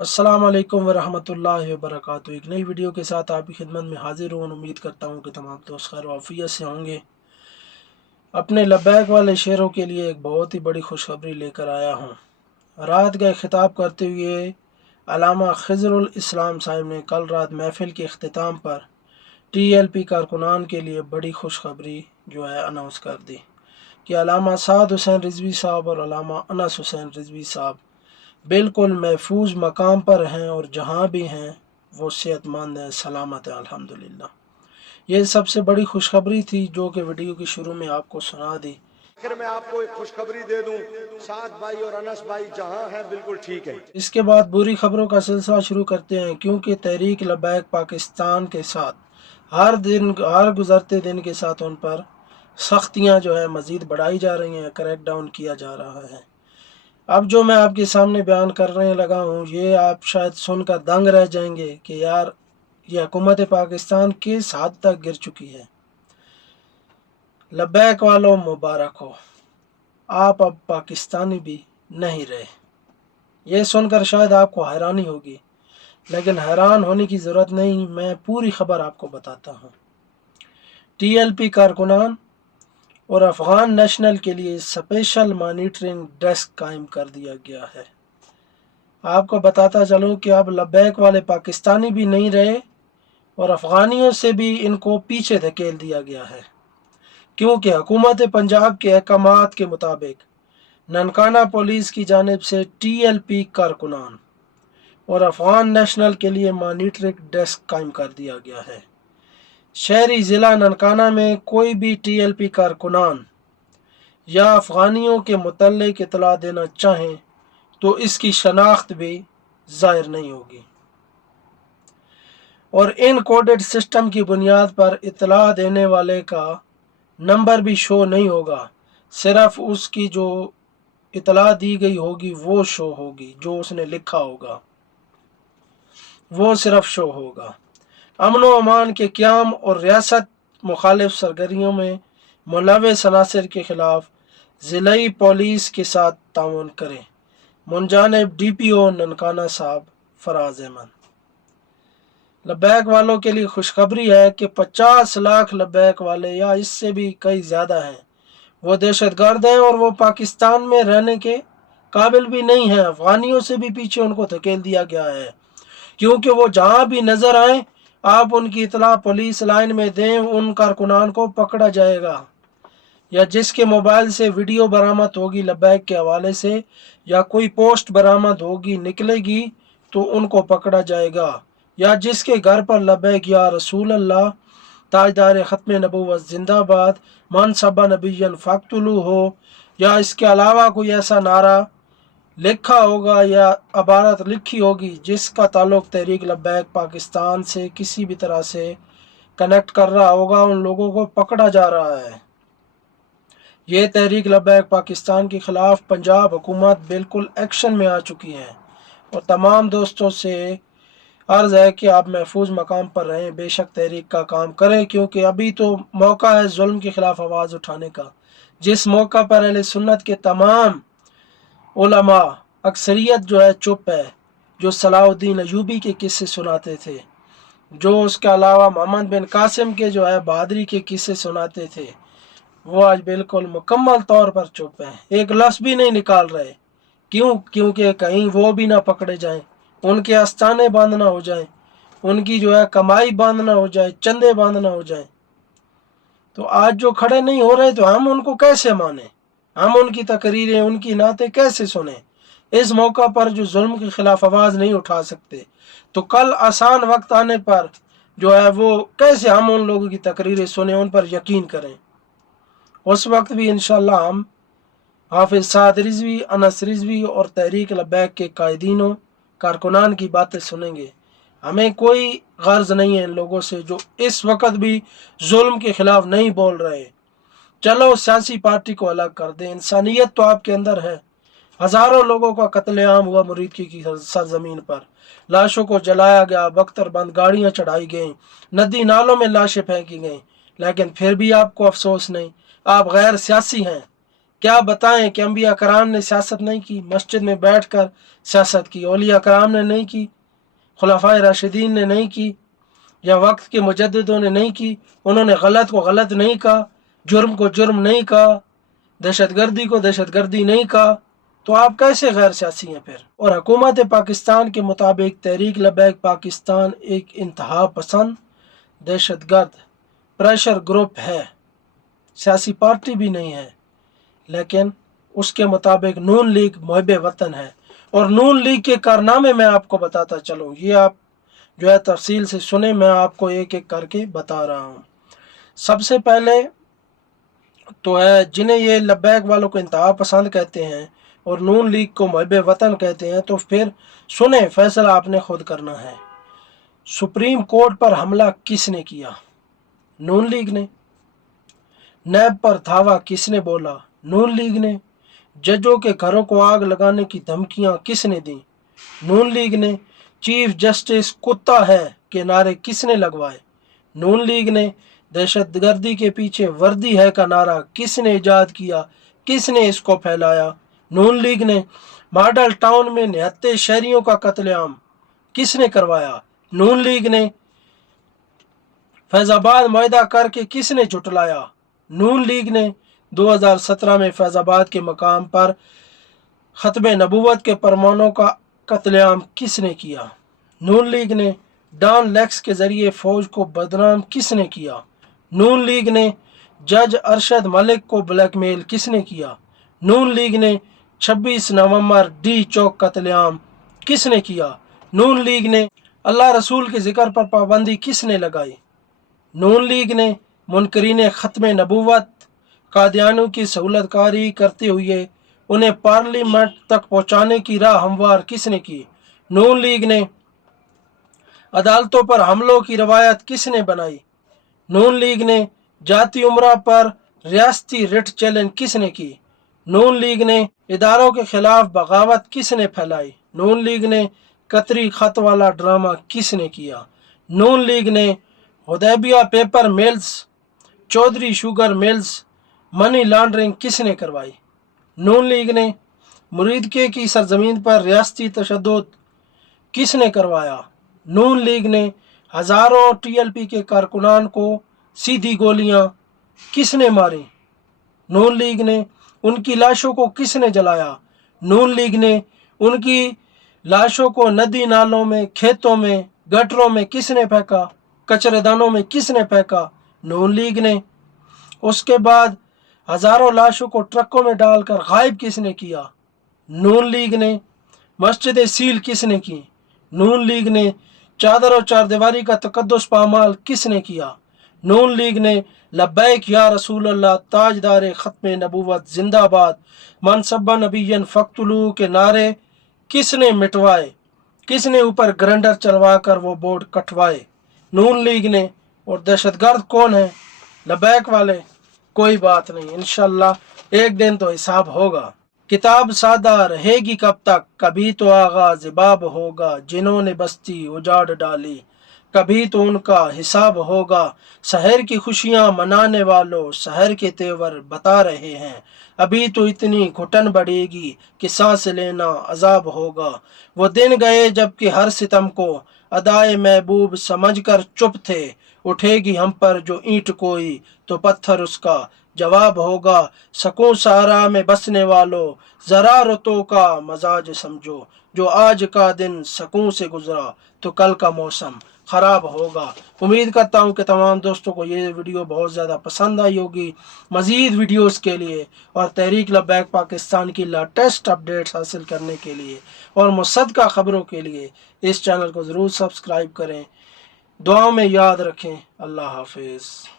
अस्सलाम वालेकुम वरहमतुल्लाहि वबरकातुहू। एक नई वीडियो के साथ आपकी खिदमत में हाजिर हूँ। उम्मीद करता हूँ कि तमाम दोस्त खैर वाफियत से होंगे। अपने लब्बैक वाले शेरों के लिए एक बहुत ही बड़ी खुशखबरी लेकर आया हूँ। रात का खिताब करते हुए अल्लामा खिज़रुल इस्लाम साहब ने कल रात महफिल के अख्तिताम पर TLP कारकुनान के लिए बड़ी खुशखबरी जो है अनाउंस कर दी कि अल्लामा साद हुसैन रिजवी साहब और अल्लामा अनस हुसैन रिजवी साहब बिल्कुल महफूज मकाम पर हैं और जहाँ भी हैं वो सेहतमंद हैं, सलामत हैं अल्हम्दुलिल्लाह। ये सबसे बड़ी खुशखबरी थी जो कि वीडियो की शुरू में आपको सुना दी। आखिर में आपको एक खुशखबरी दे दूं, साद भाई और अनस भाई जहां हैं बिल्कुल ठीक है। इसके बाद बुरी खबरों का सिलसिला शुरू करते हैं, क्योंकि तहरीक लब्बैक पाकिस्तान के साथ हर गुजरते दिन के साथ उन पर सख्तियाँ जो है मज़ीद बढ़ाई जा रही हैं, क्रैक डाउन किया जा रहा है। अब जो मैं आपके सामने बयान करने लगा हूँ ये आप शायद सुनकर दंग रह जाएंगे कि यार ये हुकूमत पाकिस्तान किस हद तक गिर चुकी है। लब्बैक वालों मुबारक हो, आप अब पाकिस्तानी भी नहीं रहे। ये सुनकर शायद आपको हैरानी होगी, लेकिन हैरान होने की ज़रूरत नहीं, मैं पूरी खबर आपको बताता हूँ। TLP कारकुनान और अफ़गान नेशनल के लिए स्पेशल मॉनिटरिंग डेस्क कायम कर दिया गया है। आपको बताता चलूँ कि अब लब्बैक वाले पाकिस्तानी भी नहीं रहे और अफ़गानियों से भी इनको पीछे धकेल दिया गया है, क्योंकि हुकूमत पंजाब के अहकामात के मुताबिक ननकाना पुलिस की जानिब से TLP कारकुनान और अफ़गान नेशनल के लिए मॉनिटरिंग डेस्क कायम कर दिया गया है। शहरी ज़िला ननकाना में कोई भी TLP कारकुनान या अफ़गानियों के मुतल्लिक़ इतला देना चाहें तो इसकी शनाख्त भी ज़ाहिर नहीं होगी और इन कोडेड सिस्टम की बुनियाद पर इतला देने वाले का नंबर भी शो नहीं होगा। सिर्फ उसकी जो इतला दी गई होगी वो शो होगी, जो उसने लिखा होगा वो सिर्फ शो होगा। अमन व अमान के क़याम और रियासत मुखालिफ सरगर्मियों में मुलव्वस अनासर के ख़िलाफ़ ज़िलाई पुलिस के साथ ताउन करें। मुंजानिब DPO ननकाना साहब फराज अहमद। लब्बैक वालों के लिए खुशखबरी है कि 50 लाख लब्बैक वाले या इससे भी कई ज़्यादा हैं, वो दहशतगर्द हैं और वो पाकिस्तान में रहने के काबिल भी नहीं हैं। अफ़गानियों से भी पीछे उनको धकेल दिया गया है, क्योंकि वो जहाँ भी नज़र आए आप उनकी इतला पुलिस लाइन में दें, उन कारकुनान को पकड़ा जाएगा। या जिसके मोबाइल से वीडियो बरामद होगी लब्बैक के हवाले से या कोई पोस्ट बरामद होगी निकलेगी तो उनको पकड़ा जाएगा। या जिसके घर पर लब्बैक या रसूल अल्लाह, ताजदार ख़त्म नबूवत जिंदाबाद, मन सबा नबीयन फ़क्तुलू हो, या इसके अलावा कोई ऐसा नारा लिखा होगा या अबारत लिखी होगी जिसका ताल्लुक़ तहरीक लब्बैक पाकिस्तान से किसी भी तरह से कनेक्ट कर रहा होगा, उन लोगों को पकड़ा जा रहा है। ये तहरीक लब्बैक पाकिस्तान के ख़िलाफ़ पंजाब हुकूमत बिल्कुल एक्शन में आ चुकी है और तमाम दोस्तों से अर्ज़ है कि आप महफूज मकाम पर रहें, बेशक तहरीक का काम करें, क्योंकि अभी तो मौका है जुल्म के ख़िलाफ़ आवाज़ उठाने का, जिस मौका पर अहले सुन्नत के तमाम उलमा अक्सरियत जो है चुप है। जो सलाहुद्दीन अयूबी के किस्से सुनाते थे, जो उसके अलावा मोहम्मद बिन कासिम के जो है बहादुरी के किस्से सुनाते थे, वो आज बिल्कुल मुकम्मल तौर पर चुप हैं, एक लफ्ज़ भी नहीं निकाल रहे। क्यों? क्योंकि कहीं वो भी ना पकड़े जाएं, उनके आस्थाने बंद ना हो जाएं, उनकी जो है कमाई बंद ना हो जाए, चंदे बंद ना हो जाएं। तो आज जो खड़े नहीं हो रहे तो हम उनको कैसे माने, हम उनकी तकरीरें उनकी नाते कैसे सुने। इस मौका पर जो जुल्म के ख़िलाफ़ आवाज़ नहीं उठा सकते तो कल आसान वक्त आने पर जो है वो कैसे हम उन लोगों की तकरीरें सुने, उन पर यकीन करें। उस वक्त भी इंशाअल्लाह हम हाफिज़ साद रिजवी, अनस रिजवी और तहरीक लब्बैक के कायदीनों कारकुनान की बातें सुनेंगे। हमें कोई गर्ज नहीं है इन लोगों से जो इस वक्त भी जुल्म के ख़िलाफ़ नहीं बोल रहे। चलो सियासी पार्टी को अलग कर दें, इंसानियत तो आपके अंदर है। हज़ारों लोगों का कत्लेआम हुआ मुरीद की सरजमीन पर, लाशों को जलाया गया, बख्तरबंद गाड़ियाँ चढ़ाई गईं, नदी नालों में लाशें फेंकी गईं, लेकिन फिर भी आपको अफसोस नहीं। आप गैर सियासी हैं, क्या बताएं कि अंबिया कराम ने सियासत नहीं की, मस्जिद में बैठकर सियासत की, औलिया कराम ने नहीं की, खुलाफाए राशिदीन ने नहीं की, या वक्त के मुजद्दिदों ने नहीं की। उन्होंने गलत को गलत नहीं कहा, जुर्म को जुर्म नहीं कहा, दहशतगर्दी को दहशतगर्दी नहीं कहा, तो आप कैसे गैर सियासी हैं फिर? और हुकूमत पाकिस्तान के मुताबिक तहरीक लबैक पाकिस्तान एक इंतहा पसंद दहशतगर्द प्रेशर ग्रुप है, सियासी पार्टी भी नहीं है, लेकिन उसके मुताबिक नून लीग मुहिब वतन है। और नून लीग के कारनामे मैं आपको बताता चलूँ, ये आप जो है तफसील से सुने, मैं आपको एक एक करके बता रहा हूँ। सबसे पहले तो है जिन्हें ये लब्बैक वालों को इंतहा पसंद कहते हैं और नून लीग को मुहिब वतन कहते हैं, तो फिर सुने, फैसला आपने खुद करना है। सुप्रीम कोर्ट पर हमला किसने किया? नून लीग ने। नैब पर धावा किसने बोला? नून लीग ने। जजों के घरों को आग लगाने की धमकियां किसने दी? नून लीग ने। चीफ जस्टिस कुत्ता है के नारे किसने लगवाए? नून लीग ने। दहशतगर्दी के पीछे वर्दी है का नारा किसने इजाद किया, किसने इसको फैलाया? नून लीग ने। मॉडल टाउन में निहत्ते शहरियों का कत्लेआम किसने करवाया? नून लीग ने। फैजाबाद मुआहदा करके किसने झुटलाया? नून लीग ने। 2017 में फैजाबाद के मकाम पर खत्मे नबूवत के परमानों का कत्लेआम किसने किया? नून लीग ने। डॉन लेक्स के जरिए फौज को बदनाम किसने किया? नून लीग ने। जज अरशद मलिक को ब्लैकमेल किसने किया? नून लीग ने। 26 नवंबर डी चौक कत्लेआम किसने किया? नून लीग ने। अल्लाह रसूल के जिक्र पर पाबंदी किसने लगाई? नून लीग ने। मुनकरीन खत्मे नबूवत कादियानियों की सहूलतकारी करते हुए उन्हें पार्लियामेंट तक पहुंचाने की राह हमवार किसने की? नून लीग ने। अदालतों पर हमलों की रवायत किसने बनाई? नून लीग ने। जाती उमरा पर रियासती रिट चैलेंज किसने की? नून लीग ने। इदारों के खिलाफ बगावत किसने फैलाई? नून लीग ने। कतरी खत वाला ड्रामा किसने किया? नून लीग ने। Hudaibiya paper mills, Chaudhry sugar mills, money laundering किसने करवाई? नून लीग ने। मुरीदके की सरजमीन पर रियासती तशद्दुद किसने करवाया? नून लीग ने। हजारों टीएलपी के कारकुनान को सीधी गोलियां किसने मारी? नून लीग ने। उनकी लाशों को किसने जलाया? नून लीग ने। उनकी लाशों को नदी नालों में, खेतों में, गटरों में किसने फेंका? कचरेदानों में किसने फेंका? नून लीग ने। उसके बाद हजारों लाशों को ट्रकों में डालकर गायब किसने किया? नून लीग ने। मस्जिदें सील किसने की? नून लीग ने। चादर और चारदीवारी का तकद्दुस पामाल किसने किया? नून लीग ने। लब्बैक या रसूल अल्लाह, ताजदार खत्मे नबूवत जिंदाबाद, मनसब्बा नबीयन फक्तुलू के नारे किसने मिटवाए? किसने ऊपर ग्राइंडर चलवा कर वो बोर्ड कटवाए? नून लीग ने। और दहशतगर्द कौन है? लब्बैक वाले। कोई बात नहीं, इंशाल्लाह एक दिन तो हिसाब होगा। किताब सादा रहेगी कब तक, कभी तो आगाज बाब होगा, जिन्होंने बस्ती उजाड़ डाली कभी तो उनका हिसाब होगा। शहर की खुशियां मनाने वालों, शहर के तेवर बता रहे हैं, अभी तो इतनी घुटन बढ़ेगी कि सांस लेना अजाब होगा। वो दिन गए जबकि हर सितम को अदाए महबूब समझकर चुप थे, उठेगी हम पर जो ईंट कोई तो पत्थर उसका जवाब होगा। सकून सहारा में बसने वालों, जरा रुतों का मजाज समझो, जो आज का दिन सकून से गुजरा तो कल का मौसम खराब होगा। उम्मीद करता हूँ कि तमाम दोस्तों को ये वीडियो बहुत ज़्यादा पसंद आई होगी। मज़ीद वीडियोस के लिए और तहरीक लब्बैक पाकिस्तान की लेटेस्ट अपडेट्स हासिल करने के लिए और मुसद्दक़ा ख़बरों के लिए इस चैनल को ज़रूर सब्सक्राइब करें। दुआओं में याद रखें। अल्लाह हाफिज़।